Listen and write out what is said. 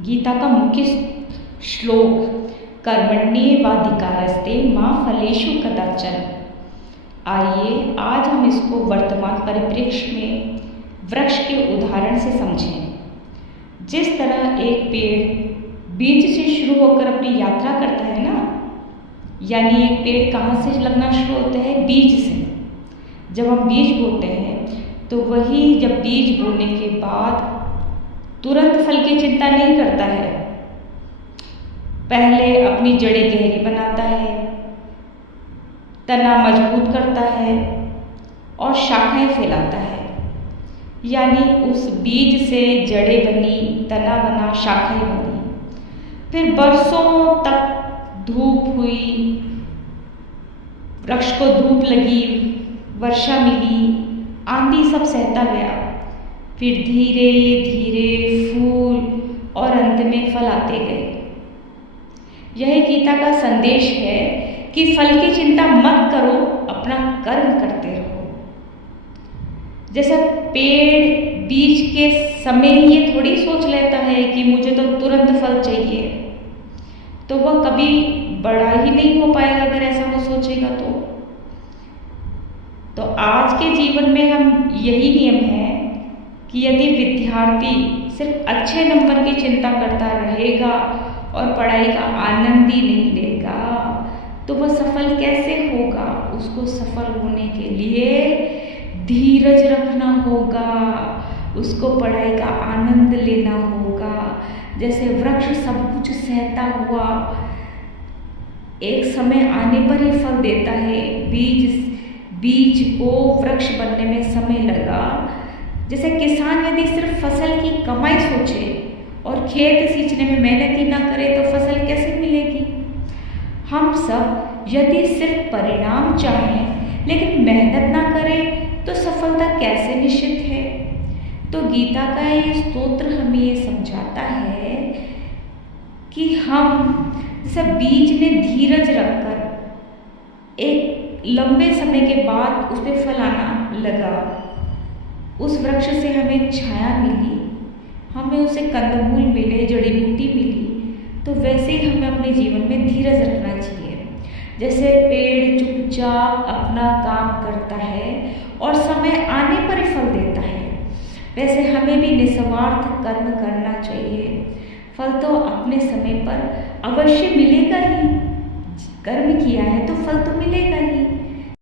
गीता का मुख्य श्लोक कर्मण्येवाधिकारस्ते मां फलेषु कदाचन। आइए आज हम इसको वर्तमान परिप्रेक्ष्य में वृक्ष के उदाहरण से समझें। जिस तरह एक पेड़ बीज से शुरू होकर अपनी यात्रा करता है ना, यानी एक पेड़ कहाँ से लगना शुरू होता है? बीज से। जब हम बीज बोते हैं तो वही जब बीज बोने के बाद तुरंत फल की चिंता नहीं करता है, पहले अपनी जड़ें गहरी बनाता है, तना मजबूत करता है और शाखाएं फैलाता है। यानी उस बीज से जड़ें बनी, तना बना, शाखाएं बनी, फिर बरसों तक धूप हुई, वृक्ष को धूप लगी, वर्षा मिली, आंधी सब सहता गया, फिर धीरे धीरे फूल और अंत में फल आते गए। यह गीता का संदेश है कि फल की चिंता मत करो, अपना कर्म करते रहो। जैसा पेड़ बीज के समय ये थोड़ी सोच लेता है कि मुझे तो तुरंत फल चाहिए, तो वह कभी बड़ा ही नहीं हो पाएगा अगर ऐसा वो सोचेगा। तो आज के जीवन में हम यही नियम है कि यदि विद्यार्थी सिर्फ अच्छे नंबर की चिंता करता रहेगा और पढ़ाई का आनंद ही नहीं लेगा तो वह सफल कैसे होगा? उसको सफल होने के लिए धीरज रखना होगा, उसको पढ़ाई का आनंद लेना होगा। जैसे वृक्ष सब कुछ सहता हुआ एक समय आने पर ही फल देता है। बीज को वृक्ष बनने में समय लगा। जैसे किसान यदि सिर्फ फसल की कमाई सोचे और खेत सींचने में मेहनत ही ना करे तो फसल कैसे मिलेगी? हम सब यदि सिर्फ परिणाम चाहें लेकिन मेहनत ना करें तो सफलता कैसे निश्चित है? तो गीता का ये स्तोत्र हमें ये समझाता है कि हम जैसे बीज ने धीरज रखकर एक लंबे समय के बाद उस पर फल आना लगा, उस वृक्ष से हमें छाया मिली, हमें उसे कंदमूल मिले, जड़ी बूटी मिली, तो वैसे ही हमें अपने जीवन में धीरज रखना चाहिए। जैसे पेड़ चुपचाप अपना काम करता है और समय आने पर ही फल देता है, वैसे हमें भी निस्वार्थ कर्म करना चाहिए। फल तो अपने समय पर अवश्य मिलेगा ही, कर्म किया है तो फल तो मिलेगा ही।